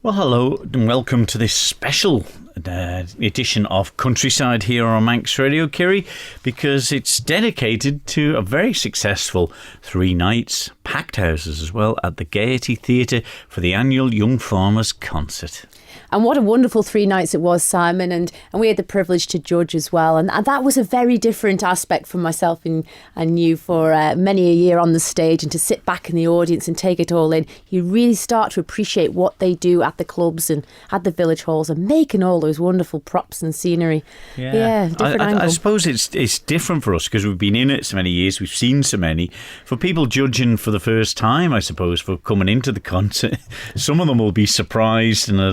Well, hello and welcome to this special edition of Countryside here on Manx Radio, Kiri, because it's dedicated to a very successful 3 nights, packed houses as well, at the Gaiety Theatre for the annual Young Farmers Concert. And what a wonderful 3 nights it was, Simon, and we had the privilege to judge as well. And that was a very different aspect for myself and you for many a year on the stage, and to sit back in the audience and take it all in. You really start to appreciate what they do at the clubs and at the village halls and making all those wonderful props and scenery. Yeah, different angle. I suppose it's different for us because we've been in it so many years, we've seen so many. For people judging for the first time, I suppose, for coming into the concert, some of them will be surprised and a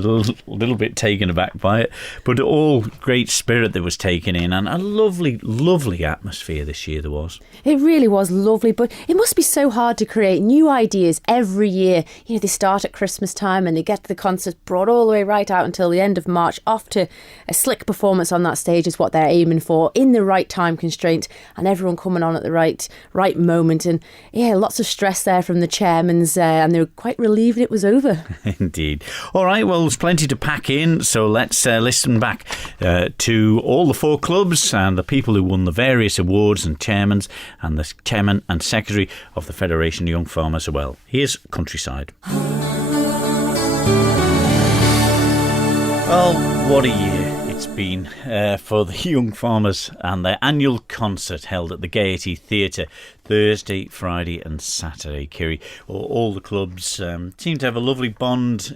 little bit taken aback by it, but all great spirit that was taken in, and a lovely, lovely atmosphere this year there was. It really was lovely, but it must be so hard to create new ideas every year. You know, they start at Christmas time and they get the concert brought all the way right out until the end of March, off to a slick performance on that stage is what they're aiming for, in the right time constraint, and everyone coming on at the right moment. And yeah, lots of stress there from the chairmans, and they were quite relieved it was over. Indeed. All right, well, there's plenty to pack in, so let's listen back to all the 4 clubs and the people who won the various awards and chairmans, and the chairman and secretary of the Federation of Young Farmers as well. Here's Countryside. Well, what a year it's been for the Young Farmers and their annual concert held at the Gaiety Theatre Thursday, Friday and Saturday, Kiri. All the clubs seem to have a lovely bond,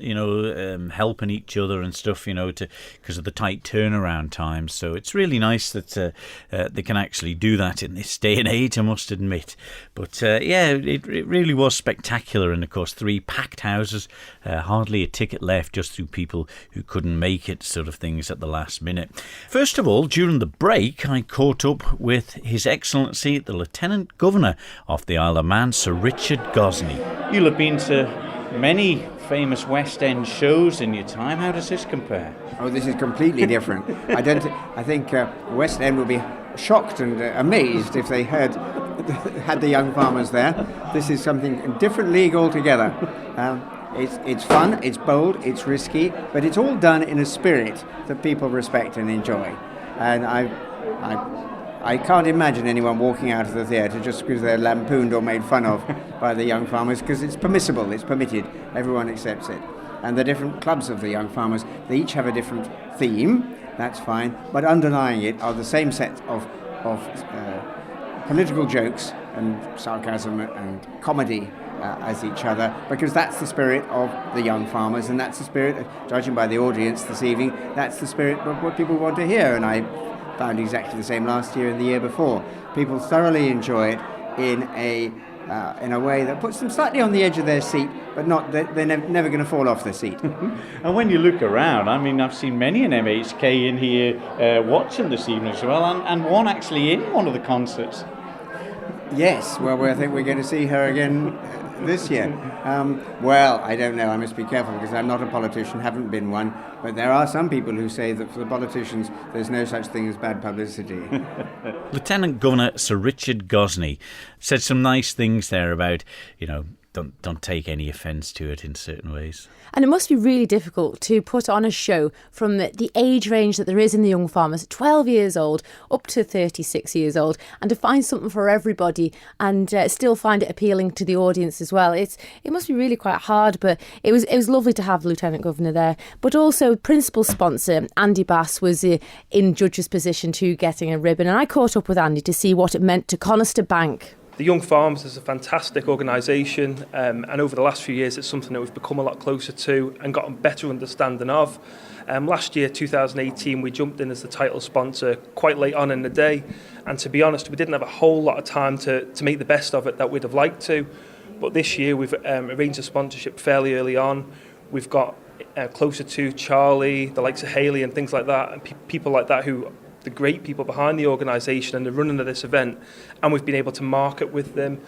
helping each other and stuff, because of the tight turnaround times. So it's really nice that they can actually do that in this day and age, I must admit. But it really was spectacular. And of course, 3 packed houses, hardly a ticket left, just through people who couldn't make it, sort of things at the last minute. First of all, during the break, I caught up with His Excellency, the Lieutenant Governor of the Isle of Man, Sir Richard Gosney. You'll have been to many famous West End shows in your time. How does this compare? Oh, this is completely different. I think West End will be shocked and amazed if they had the Young Farmers there. This is something, a different league altogether. It's fun, it's bold, it's risky, but it's all done in a spirit that people respect and enjoy. And I can't imagine anyone walking out of the theatre just because they're lampooned or made fun of by the Young Farmers, because it's permissible, it's permitted, everyone accepts it. And the different clubs of the Young Farmers, they each have a different theme, that's fine, but underlying it are the same set of political jokes and sarcasm and comedy as each other, because that's the spirit of the Young Farmers, and that's the spirit, judging by the audience this evening, that's the spirit of what people want to hear. And I found exactly the same last year and the year before. People thoroughly enjoy it in a way that puts them slightly on the edge of their seat, but not they're never going to fall off their seat. And when you look around, I mean, I've seen many an MHK in here watching this evening as well, and one actually in one of the concerts. Yes, well, I think we're going to see her again this year. Well, I don't know, I must be careful because I'm not a politician, haven't been one, but there are some people who say that for the politicians there's no such thing as bad publicity. Lieutenant Governor Sir Richard Gosney said some nice things there about, don't take any offence to it in certain ways. And it must be really difficult to put on a show from the age range that there is in the Young Farmers, 12 years old up to 36 years old, and to find something for everybody and still find it appealing to the audience as well. It must be really quite hard, but it was lovely to have the Lieutenant Governor there. But also principal sponsor Andy Bass was in judge's position too, getting a ribbon, and I caught up with Andy to see what it meant to Conister Bank. The Young Farmers is a fantastic organisation, and over the last few years it's something that we've become a lot closer to and got a better understanding of. Last year, 2018, we jumped in as the title sponsor quite late on in the day, and to be honest, we didn't have a whole lot of time to make the best of it that we'd have liked to. But this year we've arranged a sponsorship fairly early on. We've got closer to Charlie, the likes of Haley and things like that, and people like that who the great people behind the organisation and the running of this event, and we've been able to market with them.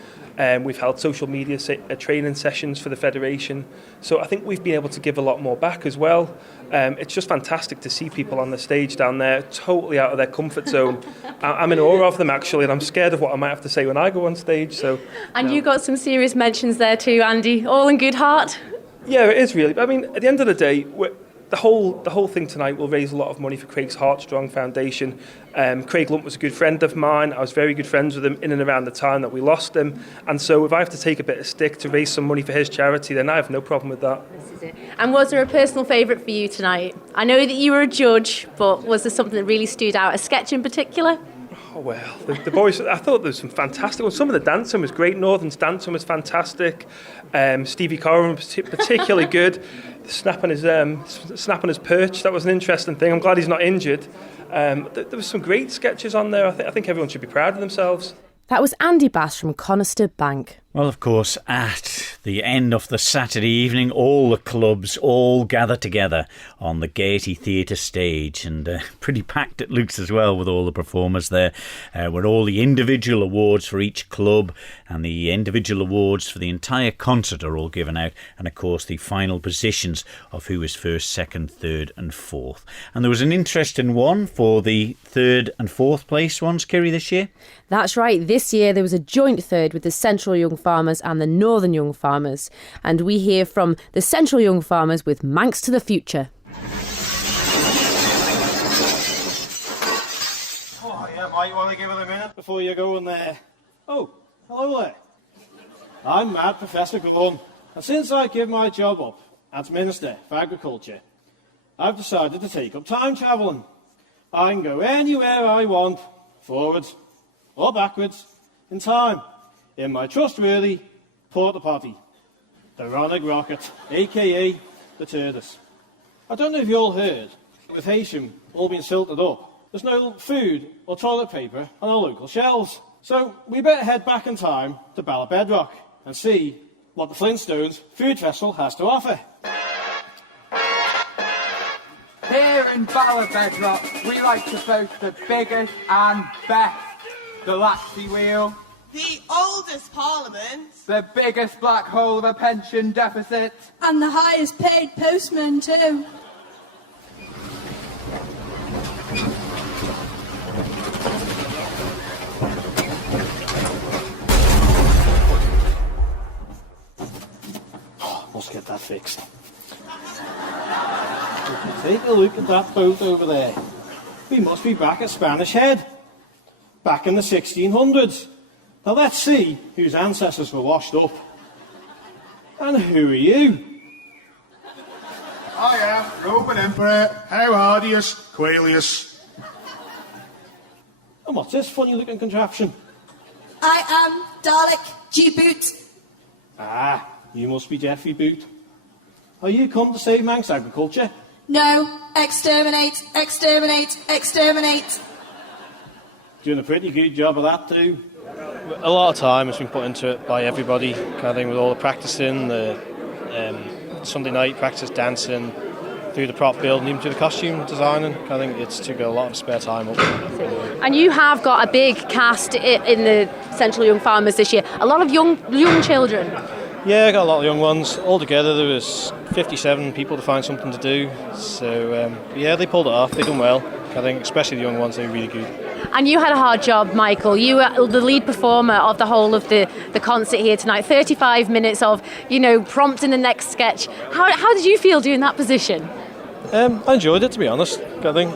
We've held social media training sessions for the Federation, so I think we've been able to give a lot more back as well. It's just fantastic to see people on the stage down there totally out of their comfort zone. I'm in awe of them actually, and I'm scared of what I might have to say when I go on stage. So, and you got some serious mentions there too, Andy, all in good heart. Yeah, it is really. I mean, at the end of the day, the whole thing tonight will raise a lot of money for Craig's Heartstrong Foundation. Craig Lunt was a good friend of mine. I was very good friends with him in and around the time that we lost him. And so if I have to take a bit of stick to raise some money for his charity, then I have no problem with that. This is it. And was there a personal favourite for you tonight? I know that you were a judge, but was there something that really stood out, a sketch in particular? Oh, well, the boys, I thought there was some fantastic ones. Some of the dancing was great. Northern's dancing was fantastic. Stevie Corrin was particularly good. Snapping his perch, that was an interesting thing. I'm glad he's not injured. There was some great sketches on there. I think everyone should be proud of themselves. That was Andy Bass from Conister Bank. Well, of course, at the end of the Saturday evening, all the clubs all gather together on the Gaiety Theatre stage, and pretty packed at Luke's as well, with all the performers there, with all the individual awards for each club, and the individual awards for the entire concert are all given out, and of course the final positions of who is first, second, third and fourth. And there was an interesting one for the third and fourth place ones, Kiri, this year. That's right, this year there was a joint third with the Central Young Farmers and the Northern Young Farmers. And we hear from the Central Young Farmers with Manx to the Future. Oh, yeah, might want to give it a minute before you go in there. Oh, hello there. I'm Matt Professor Gorn, and since I give my job up as Minister for Agriculture, I've decided to take up time travelling. I can go anywhere I want, forwards or backwards, in time, in my trustworthy porta-potty, the Ronnig Rocket, a.k.a. the TARDIS. I don't know if you all heard, with Heysham all being silted up, there's no food or toilet paper on our local shelves. So we better head back in time to Bala Bedrock and see what the Flintstones Food Festival has to offer. Here in Bala Bedrock, we like to boast the biggest and best. The Laxey Wheel. The oldest parliament. The biggest black hole of a pension deficit. And the highest paid postman too. Must get that fixed. Take a look at that boat over there. We must be back at Spanish Head. Back in the 1600s. Now let's see whose ancestors were washed up. And who are you? Oh yeah, Roman Emperor. How are you, Quaelius? And what's this funny looking contraption? I am Dalek G-Boot. Ah, you must be Jeffrey Boot. Are you come to save Manx agriculture? No, exterminate, exterminate, exterminate. Doing a pretty good job of that too. A lot of time has been put into it by everybody, kind of thing, with all the practicing, the Sunday night practice dancing, through the prop building, even to the costume designing. I think it's took a lot of spare time up. And you have got a big cast in the Central Young Farmers this year. A lot of young children. Yeah, I got a lot of young ones. Altogether there was 57 people to find something to do. So yeah, they pulled it off. They done well. I think especially the young ones, they were really good. And you had a hard job, Michael. You were the lead performer of the whole of the concert here tonight. 35 minutes of, prompting the next sketch. How did you feel doing that position? I enjoyed it, to be honest. I think,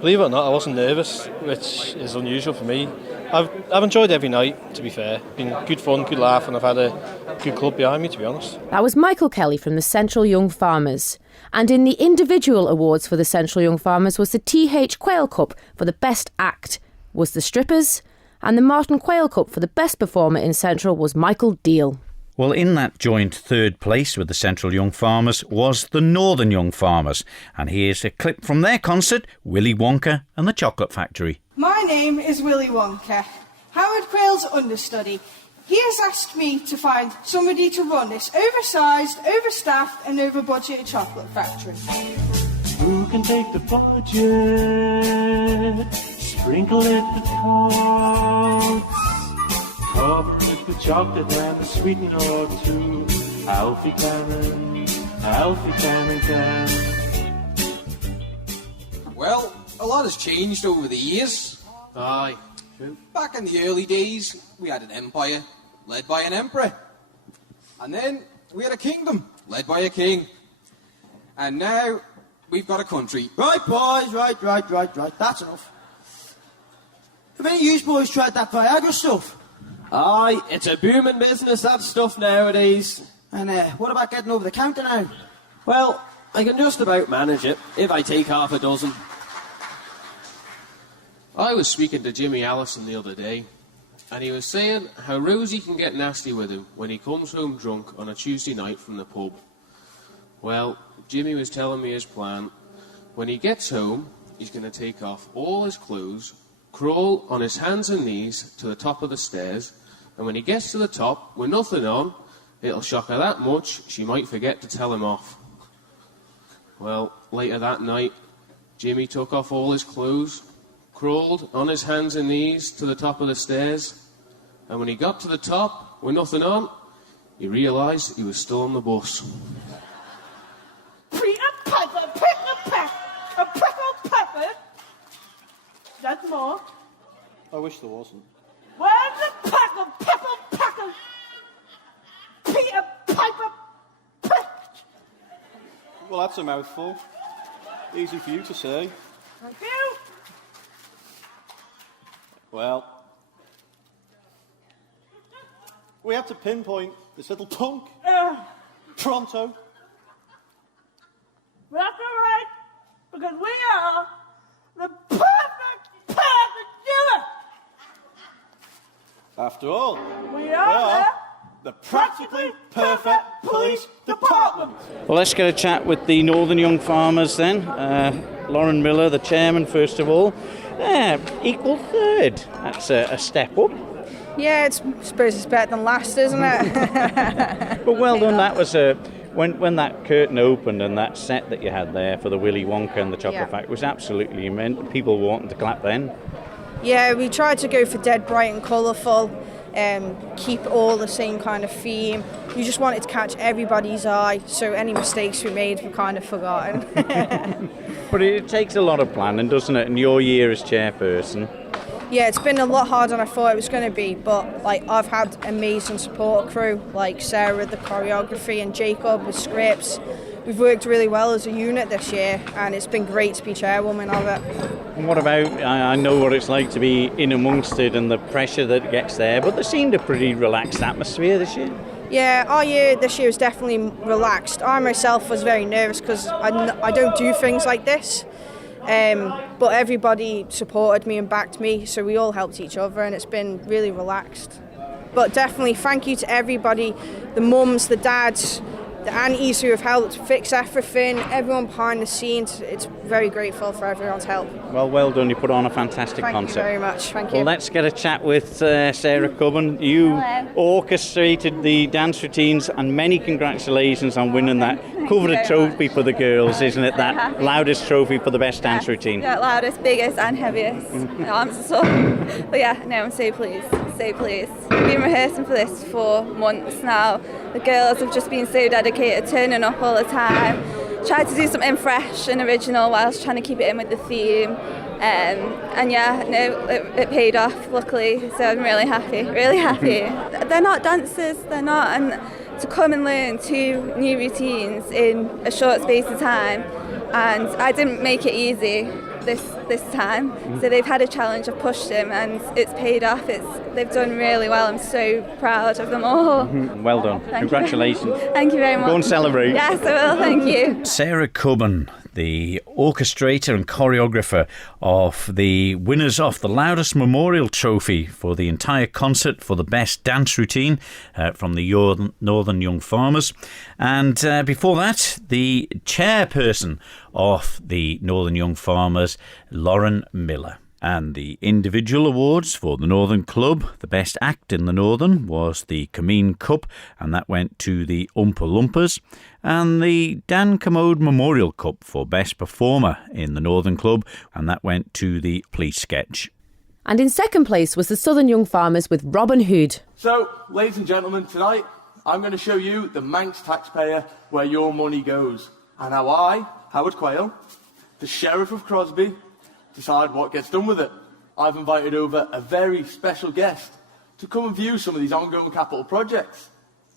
believe it or not, I wasn't nervous, which is unusual for me. I've enjoyed every night, to be fair. Been good fun, good laugh, and I've had a good club behind me, to be honest. That was Michael Kelly from the Central Young Farmers. And in the individual awards for the Central Young Farmers was the TH Quail Cup for the best act was the Strippers, and the Martin Quail Cup for the best performer in Central was Michael Deal. Well, in that joint third place with the Central Young Farmers was the Northern Young Farmers. And here's a clip from their concert, Willy Wonka and the Chocolate Factory. My name is Willy Wonka, Howard Quayle's understudy. He has asked me to find somebody to run this oversized, overstaffed and over-budgeted chocolate factory. Who can take the budget, sprinkle it with tarts, cover it with the chocolate and a sweetener or two. Alfie Cameron can. Well, a lot has changed over the years. Aye, true. Back in the early days, we had an empire led by an emperor. And then we had a kingdom, led by a king. And now we've got a country. Right, boys, right. That's enough. Have any of you boys tried that Viagra stuff? Aye, it's a booming business, that stuff nowadays. And what about getting over the counter now? Well, I can just about manage it, if I take half a dozen. I was speaking to Jimmy Allison the other day, and he was saying how Rosie can get nasty with him when he comes home drunk on a Tuesday night from the pub. Well, Jimmy was telling me his plan. When he gets home, he's going to take off all his clothes, crawl on his hands and knees to the top of the stairs, and when he gets to the top, with nothing on, it'll shock her that much she might forget to tell him off. Well, later that night, Jimmy took off all his clothes, crawled on his hands and knees to the top of the stairs, and when he got to the top, with nothing on, he realised he was still on the bus. Peter Piper, a pickled pepper. That's more. I wish there wasn't. Where's the pepper? Peter Piper. Well, that's a mouthful. Easy for you to say. Thank you. Well, we have to pinpoint this little punk. Pronto. That's all right, because we are the perfect unit. After all, We are the practically perfect police department. Well, let's get a chat with the Northern Young Farmers then. Lauren Miller, the chairman, first of all. Equal third. That's a step up. Yeah, I suppose it's better than last, isn't it? But well done. That was when that curtain opened and that set that you had there for the Willy Wonka and the Chocolate Factory was absolutely immense. People wanting to clap then. Yeah, we tried to go for dead bright and colourful, keep all the same kind of theme. We just wanted to catch everybody's eye, so any mistakes we made were kind of forgotten. But it takes a lot of planning, doesn't it? And your year as chairperson. Yeah, it's been a lot harder than I thought it was going to be, but I've had amazing support crew like Sarah with the choreography and Jacob with scripts. We've worked really well as a unit this year, and it's been great to be chairwoman of it. And what about, I know what it's like to be in amongst it and the pressure that gets there, but there seemed a pretty relaxed atmosphere this year. Yeah, our year this year was definitely relaxed. I myself was very nervous because I don't do things like this. But everybody supported me and backed me, so we all helped each other, and it's been really relaxed. But definitely thank you to everybody, the mums, the dads, the aunties who have helped fix everything, everyone behind the scenes. It's very grateful for everyone's help. Well done. You put on a fantastic concert. Thank you very much. Thank you. Well, let's get a chat with Sarah Cubban. You orchestrated the dance routines, and many congratulations on winning that coveted trophy for the girls, isn't it? That loudest trophy for the best dance routine. Yeah, loudest, biggest and heaviest. I'm so, but yeah, no, I'm so pleased. So pleased. We've been rehearsing for this for months now. The girls have just been so dedicated, turning up all the time. Tried to do something fresh and original whilst trying to keep it in with the theme. And yeah, no, it paid off, luckily, so I'm really happy. They're not dancers, they're not, and to come and learn 2 new routines in a short space of time, and I didn't make it easy this time, so they've had a challenge. I've pushed them and it's paid off. They've done really well. I'm so proud of them all. Well done. Congratulations. Thank you very much. Go and celebrate. Yes, I will. Thank you. Sarah Cubban, the orchestrator and choreographer of the winners of the Loudest Memorial Trophy for the entire concert for the best dance routine from the Northern Young Farmers. And before that, the chairperson of the Northern Young Farmers, Lauren Miller. And the individual awards for the Northern Club, the best act in the Northern was the Cameen Cup, and that went to the Oompa Loompas. And the Dan Commode Memorial Cup for best performer in the Northern Club, and that went to the Police Sketch. And in second place was the Southern Young Farmers with Robin Hood. So, ladies and gentlemen, tonight I'm going to show you the Manx taxpayer where your money goes, and how I, Howard Quayle, the Sheriff of Crosby, decide what gets done with it. I've invited over a very special guest to come and view some of these ongoing capital projects.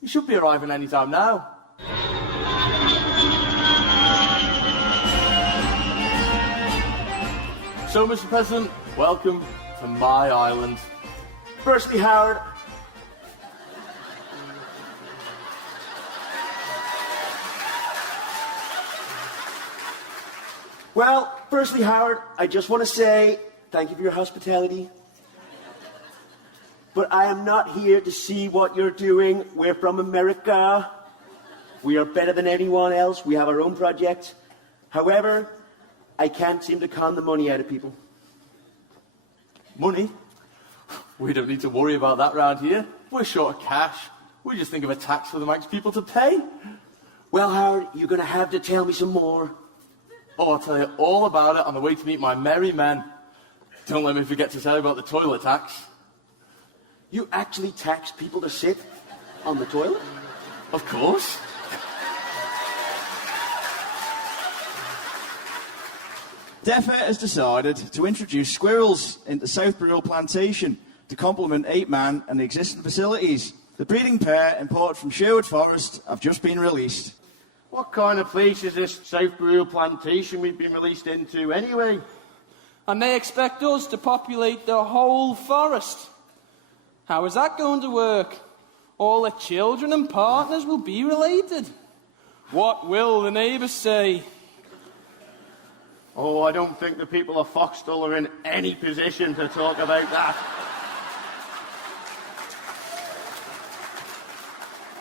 He should be arriving any time now. So, Mr. President, welcome to my island. Firstly, Howard, I just want to say thank you for your hospitality. But I am not here to see what you're doing. We're from America. We are better than anyone else. We have our own project. However, I can't seem to con the money out of people. money? We don't need to worry about that round here. We're short of cash. We just think of a tax for the Manx people to pay. Well, Howard, you're going to have to tell me some more. Oh, I'll tell you all about it on the way to meet my merry men. Don't let me forget to tell you about the toilet tax. You actually tax people to sit on the toilet? Of course. DEFA has decided to introduce squirrels into South Brule Plantation to complement 8-man and the existing facilities. The breeding pair, imported from Sherwood Forest, have just been released. What kind of place is this South Brule Plantation we've been released into anyway? And they expect us to populate the whole forest. How is that going to work? All the children and partners will be related. What will the neighbours say? Oh, I don't think the people of Foxtel are in any position to talk about that.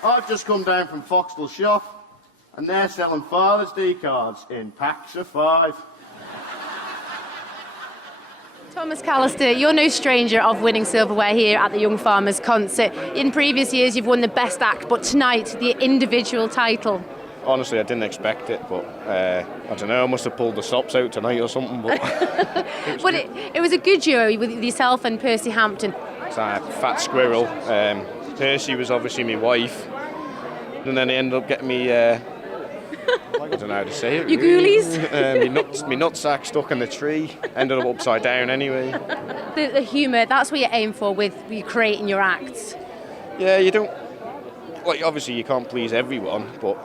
I've just come down from Foxtel's shop, and they're selling Father's Day cards in packs of 5. Thomas Callister, you're no stranger of winning silverware here at the Young Farmers Concert. In previous years, you've won the Best Act, but tonight, the individual title. Honestly, I didn't expect it, but I don't know, I must have pulled the stops out tonight or something. But it was a good duo with yourself and Percy Hampton. It's a fat squirrel. Percy was obviously my wife, and then he ended up getting me, I don't know how to say it. Your ghoulies? My nutsack stuck in the tree, ended up upside down anyway. The humour, that's what you aim for with you creating your acts. Yeah, you don't, like obviously you can't please everyone, but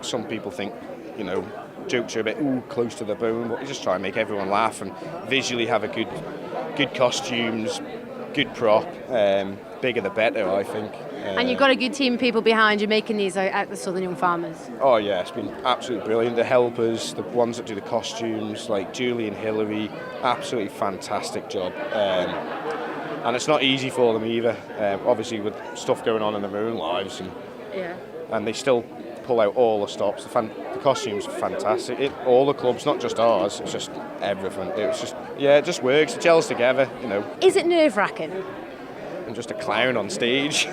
some people think, you know, jokes are a bit close to the bone, but you just try and make everyone laugh and visually have a good costumes, good prop, bigger the better, I think. And you've got a good team of people behind you making these at the Southern Young Farmers. Oh yeah, it's been absolutely brilliant. The helpers, the ones that do the costumes, like Julie and Hillary, absolutely fantastic job. And it's not easy for them either, obviously with stuff going on in their own lives, and they still pull out all the stops. The costumes are fantastic. All the clubs, not just ours, it's just everything. It just works. It gels together, you know. Is it nerve-wracking? I'm just a clown on stage.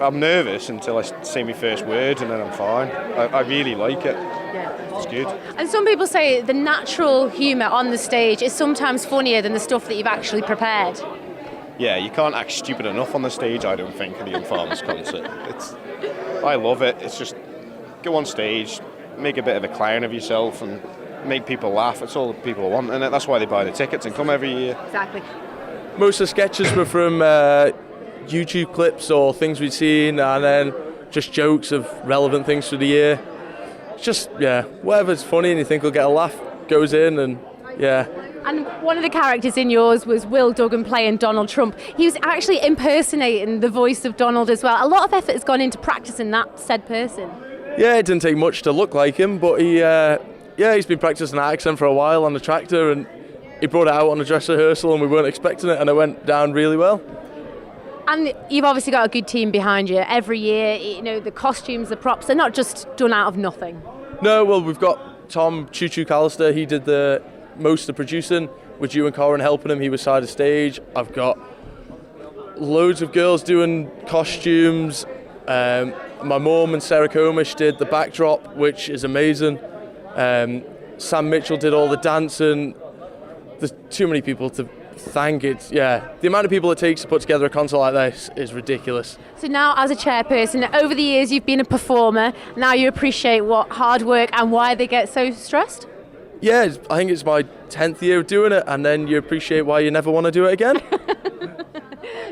I'm nervous until I say my first words and then I'm fine. I really like it. Yeah. It's good. And some people say the natural humour on the stage is sometimes funnier than the stuff that you've actually prepared. Yeah, you can't act stupid enough on the stage, I don't think, at the Young Farmers Concert. I love it. It's just go on stage, make a bit of a clown of yourself and make people laugh. It's all people want, and that's why they buy the tickets and come every year. Exactly. Most of the sketches were from YouTube clips or things we'd seen, and then just jokes of relevant things for the year. It's just, whatever's funny and you think will get a laugh goes in, and And one of the characters in yours was Will Duggan playing Donald Trump. He was actually impersonating the voice of Donald as well. A lot of effort has gone into practicing that said person. Yeah, it didn't take much to look like him, but he's been practicing that accent for a while on the tractor, and he brought it out on a dress rehearsal and we weren't expecting it, and it went down really well. And you've obviously got a good team behind you. Every year, you know, the costumes, the props, they're not just done out of nothing. No, well, we've got Tom Choo Choo Callister. He did most of the producing with you and Corin helping him. He was side of stage. I've got loads of girls doing costumes. My mum and Sarah Comish did the backdrop, which is amazing. Sam Mitchell did all the dancing. There's too many people to thank. The amount of people it takes to put together a concert like this is ridiculous. So now, as a chairperson, over the years you've been a performer. Now you appreciate what hard work and why they get so stressed? Yeah, I think it's my 10th year of doing it, and then you appreciate why you never want to do it again.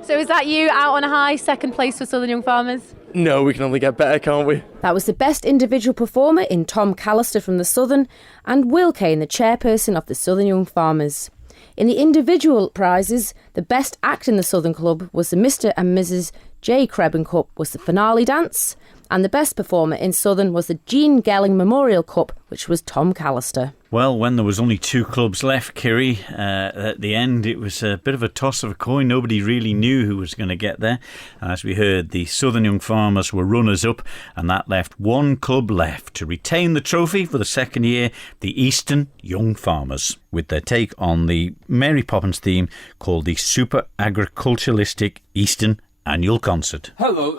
So is that you out on a high, second place for Southern Young Farmers? No, we can only get better, can't we? That was the best individual performer in Tom Callister from the Southern and Will Kane, the chairperson of the Southern Young Farmers. In the individual prizes, the best act in the Southern Club was the Mr. and Mrs. J. Crebban Cup was the finale dance, and the best performer in Southern was the Jean Gelling Memorial Cup, which was Tom Callister. Well, when there was only 2 clubs left, Kiri, at the end it was a bit of a toss of a coin. Nobody really knew who was going to get there. And as we heard, the Southern Young Farmers were runners-up, and that left 1 club left to retain the trophy for the second year, the Eastern Young Farmers, with their take on the Mary Poppins theme called the Super Agriculturalistic Eastern Annual Concert. Hello,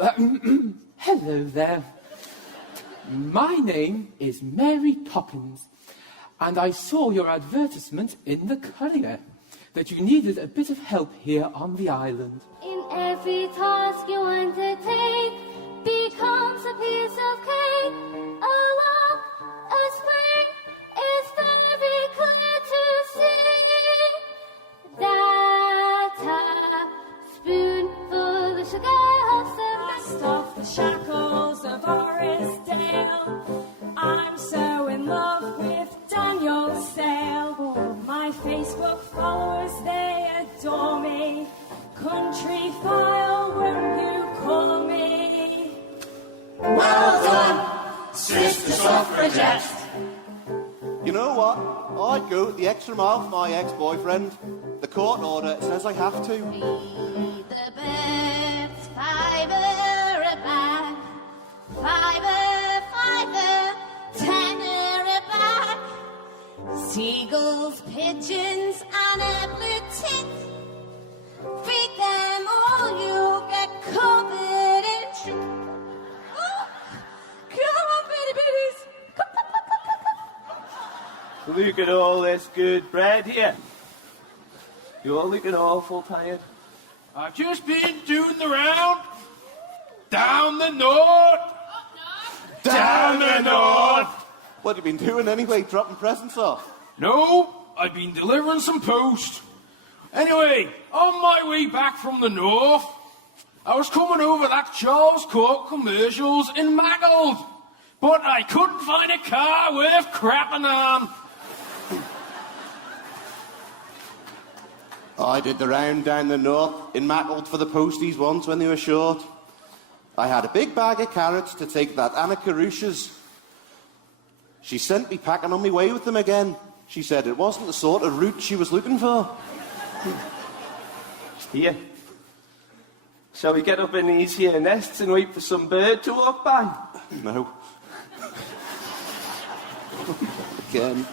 hello there. My name is Mary Poppins, and I saw your advertisement in the Courier that you needed a bit of help here on the island. In every task you undertake becomes a piece of cake. A walk, a spring is very clear to see that a spoonful of sugar helps them Cast off the shackles of Forestdale. I'm so in love with Daniel Sale. Oh, my Facebook followers, they adore me. Country file, won't you call me? Well done, Sister Suffragette. You know what? I'd go the extra mile for my ex-boyfriend. The court order says I have to. The birds, fiver a bag, fiver, tenner a bag. Seagulls, pigeons, and a blue tit. Feed them all, you get covered in shit. Oh, come on, bitty bitties. Look at all this good bread here. You're all looking awful tired. I've just been doing the round. Down the north. Down the north. What have you been doing anyway? Dropping presents off? No, I've been delivering some post. Anyway, on my way back from the north, I was coming over that Charles Court commercials in Maggold, but I couldn't find a car worth crapping on. I did the round down the north in Mackled for the posties once when they were short. I had a big bag of carrots to take that Anna Carushas. She sent me packing on my way with them again. She said it wasn't the sort of route she was looking for. Here. Shall we get up in these here nests and wait for some bird to walk by? No. Again.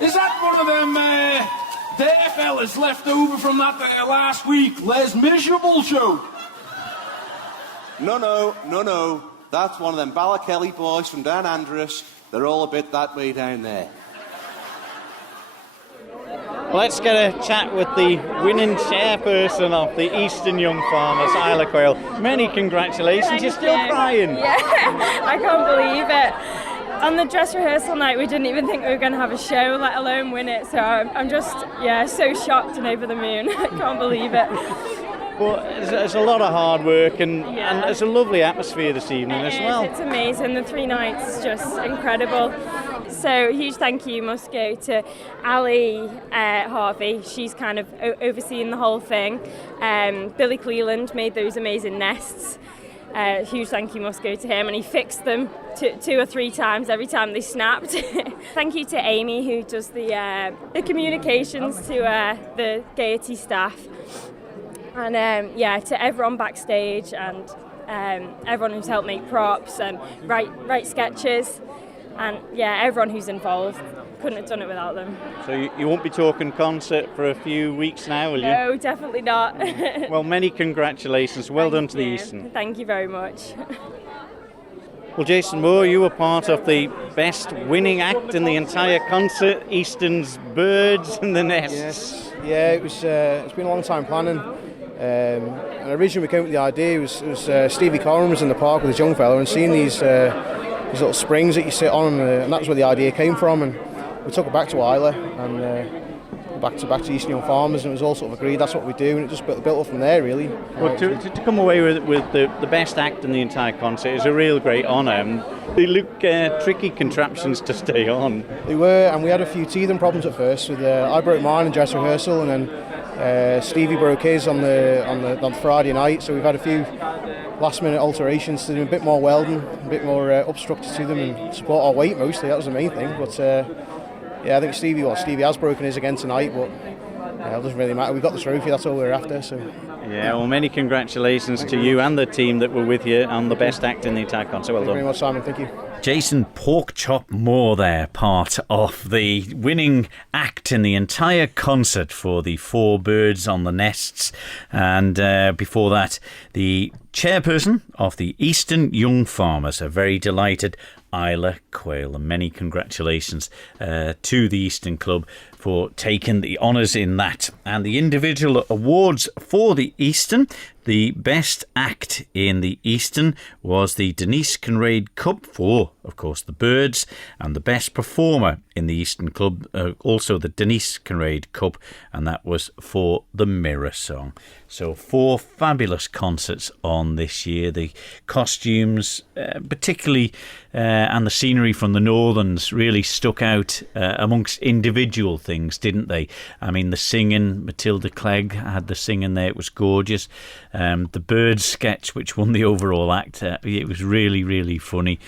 Is that one of them there fellas left over from that last week Les Miserable show? No. That's one of them Ballakelly boys from down Andrews. They're all a bit that way down there. Let's get a chat with the winning chairperson of the Eastern Young Farmers, Isla Quayle. Many congratulations. You're still crying. Yeah, I can't believe it. On the dress rehearsal night, we didn't even think we were going to have a show, let alone win it. So I'm just, so shocked and over the moon. I can't believe it. Well, it's a lot of hard work and it's a lovely atmosphere this evening as well. It's amazing. The 3 nights is just incredible. So a huge thank you must go to Ali Harvey. She's kind of overseeing the whole thing. Billy Cleland made those amazing nests. Huge thank you must go to him, and he fixed them 2 or 3 times every time they snapped. Thank you to Amy, who does the communications to the Gaiety staff, and to everyone backstage and everyone who's helped make props and write sketches, and everyone who's involved. Couldn't have done it without them. So you won't be talking concert for a few weeks now, will you? No, definitely not. Well, many congratulations. Well done to the Eastern. Thank you very much. Well, Jason Moore, you were part of the best winning act in the entire concert, Eastern's Birds and the Nests. Yes, yeah, it's been a long time planning. And originally we came up with the idea, it was Stevie Coram was in the park with his young fella and seeing these little springs that you sit on, and that's where the idea came from. And we took it back to Isla, and back to Eastern Young Farmers, and it was all sort of agreed that's what we do, and it just built up from there really. Well, to come away with the best act in the entire concert is a real great honour. They look tricky contraptions to stay on. They were, and we had a few teething problems at first. With I broke mine in dress rehearsal, and then Stevie broke his on the Friday night. So we've had a few last-minute alterations to do, a bit more welding, a bit more up structure to them, and support our weight mostly. That was the main thing. But yeah, I think Stevie has broken his again tonight, but it doesn't really matter. We've got the trophy. That's all we're after. So. Yeah, well, many congratulations to you and the team that were with you on the best act in the entire concert. Well done. Thank you very much, Simon. Thank you. Jason Porkchop Moore there, part of the winning act in the entire concert for the Four Birds on the Nests. And before that, the chairperson of the Eastern Young Farmers, a very delighted Isla Quayle. And many congratulations to the Eastern Club for taking the honours in that. And the individual awards for the Eastern, the best act in the Eastern was the Denise Kinraid Cup for, of course, the Birds, and the best performer in the Eastern Club, also the Denise Kinraid Cup, and that was for the Mirror Song. So 4 fabulous concerts on this year. The costumes, particularly, and the scenery from the Northerns really stuck out amongst individual things, didn't they? I mean, the singing, Matilda Clegg had the singing there, it was gorgeous. The Birds sketch, which won the overall act, it was really, really funny.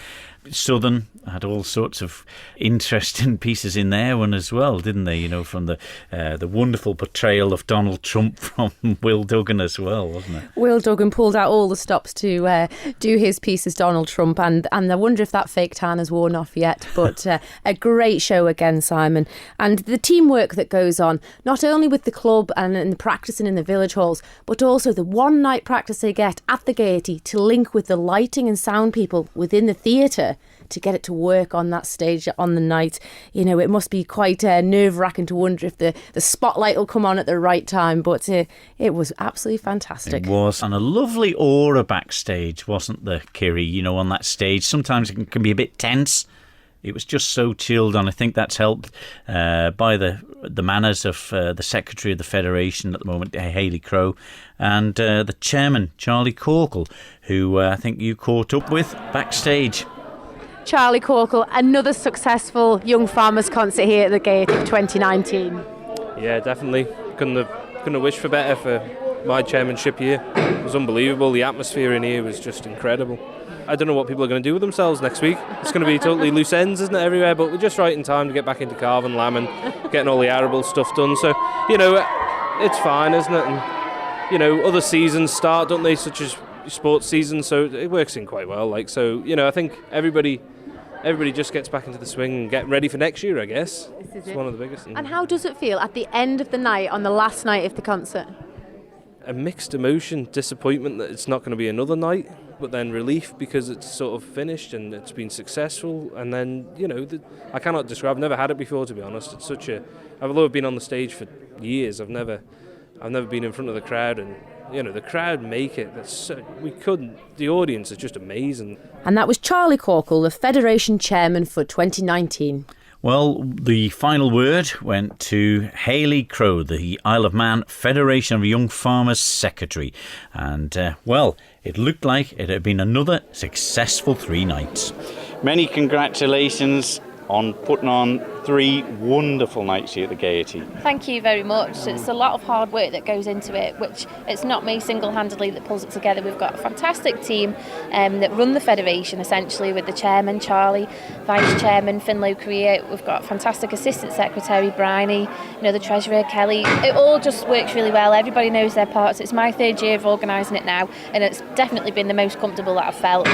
Southern had all sorts of interesting pieces in their one as well, didn't they? You know, from the wonderful portrayal of Donald Trump from Will Duggan as well, wasn't it? Will Duggan pulled out all the stops to do his piece as Donald Trump, and I wonder if that fake tan has worn off yet. But a great show again, Simon, and the teamwork that goes on, not only with the club and the practicing in the village halls, but also the one night practice they get at the Gaiety to link with the lighting and sound people within the theatre to get it to work on that stage on the night. You know, it must be quite nerve-wracking to wonder if the spotlight will come on at the right time, but it was absolutely fantastic. It was, and a lovely aura backstage, wasn't there, Kiri? You know, on that stage, sometimes it can be a bit tense. It was just so chilled, and I think that's helped by the manners of the Secretary of the Federation at the moment, Hayley Crowe, and the Chairman, Charlie Corkle, who I think you caught up with backstage. Charlie Corkle, another successful Young Farmers concert here at the Gaiety 2019. Yeah, definitely. Couldn't have wished for better for my chairmanship here. It was unbelievable. The atmosphere in here was just incredible. I don't know what people are going to do with themselves next week. It's going to be totally loose ends, isn't it, everywhere? But we're just right in time to get back into carve and lamb and getting all the arable stuff done. So, you know, it's fine, isn't it? And, you know, other seasons start, don't they, such as sports season, so it works in quite well. Like, so, you know, I think everybody just gets back into the swing and get ready for next year, I guess. It's one of the biggest. And how does it feel at the end of the night, on the last night of the concert? A mixed emotion, disappointment that it's not going to be another night, but then relief because it's sort of finished and it's been successful. And then, you know, I cannot describe, I've never had it before, to be honest. It's although I've been on the stage for years, I've never been in front of the crowd, and you know, the crowd make it. The audience is just amazing. And that was Charlie Corkle, the Federation Chairman for 2019. Well, the final word went to Hayley Crowe, the Isle of Man Federation of Young Farmers Secretary. And, well, it looked like it had been another successful 3 nights. Many congratulations on putting on 3 wonderful nights here at the Gaiety. Thank you very much. It's a lot of hard work that goes into it, which it's not me single-handedly that pulls it together. We've got a fantastic team that run the Federation, essentially, with the Chairman, Charlie, Vice Chairman, Finlow Korea. We've got fantastic Assistant Secretary, Bryony, you know, the Treasurer, Kelly. It all just works really well. Everybody knows their parts. It's my 3rd year of organising it now, and it's definitely been the most comfortable that I've felt.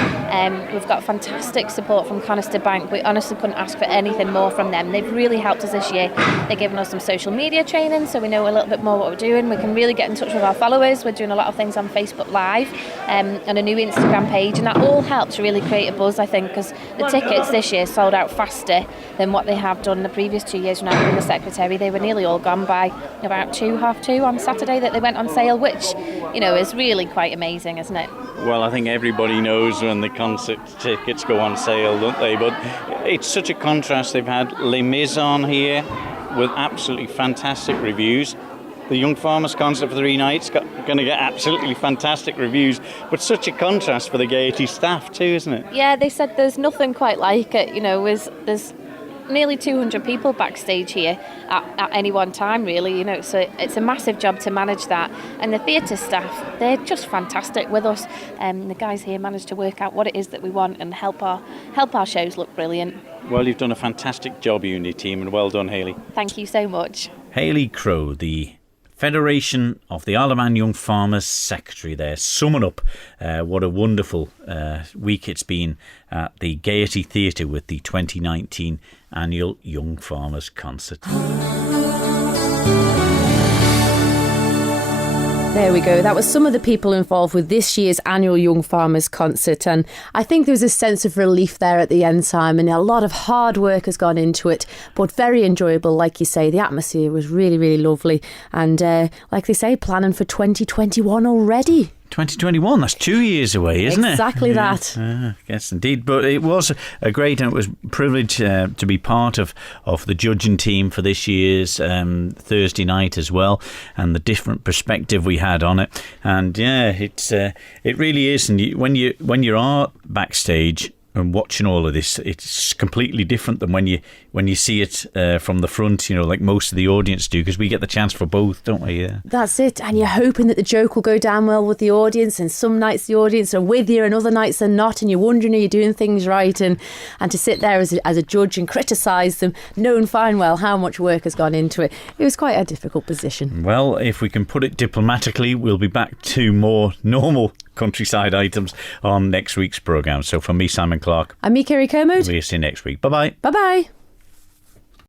We've got fantastic support from Conister Bank. We honestly couldn't ask for anything more from them. They've really helped us this year. They've given us some social media training, so we know a little bit more what we're doing. We can really get in touch with our followers. We're doing a lot of things on Facebook Live and a new Instagram page, and that all helps really create a buzz, I think, because the tickets this year sold out faster than what they have done the previous 2 years when I've been the Secretary. They were nearly all gone by about 2:30 on Saturday that they went on sale, which, you know, is really quite amazing, isn't it? Well, I think everybody knows when the concert tickets go on sale, don't they? But it's such a contrast. They've had Les Mis on here with absolutely fantastic reviews. The Young Farmers concert for 3 nights going to get absolutely fantastic reviews, but such a contrast for the Gaiety staff too, isn't it? Yeah, they said there's nothing quite like it. You know, there's nearly 200 people backstage here at any one time, really. You know, so it's a massive job to manage that. And the theatre staff, they're just fantastic with us. The guys here managed to work out what it is that we want and help our shows look brilliant. Well, you've done a fantastic job, you and your team, and well done, Hayley. Thank you so much. Hayley Crow, the Federation of the Isle of Man Young Farmers Secretary there, summing up what a wonderful week it's been at the Gaiety Theatre with the 2019 annual Young Farmers Concert. There we go. That was some of the people involved with this year's annual Young Farmers Concert, and I think there was a sense of relief there at the end, Simon. A lot of hard work has gone into it, but very enjoyable. Like you say, the atmosphere was really, really lovely, and like they say, planning for 2021 already. 2021, that's 2 years away, isn't it? Exactly that. Yes, indeed. But it was a great, and it was a privilege to be part of the judging team for this year's Thursday night as well, and the different perspective we had on it. And yeah, it really is. And when you are backstage and watching all of this, it's completely different than when you see it from the front, you know, like most of the audience do, because we get the chance for both, don't we? Yeah. That's it. And you're hoping that the joke will go down well with the audience, and some nights the audience are with you and other nights they're not, and you're wondering, are you doing things right? And to sit there as a judge and criticise them, knowing fine well how much work has gone into it, it was quite a difficult position. Well, if we can put it diplomatically, we'll be back to more normal countryside items on next week's programme. So for me, Simon Clark. I'm me, Kerry Kermode. We'll see you next week. Bye-bye. Bye-bye.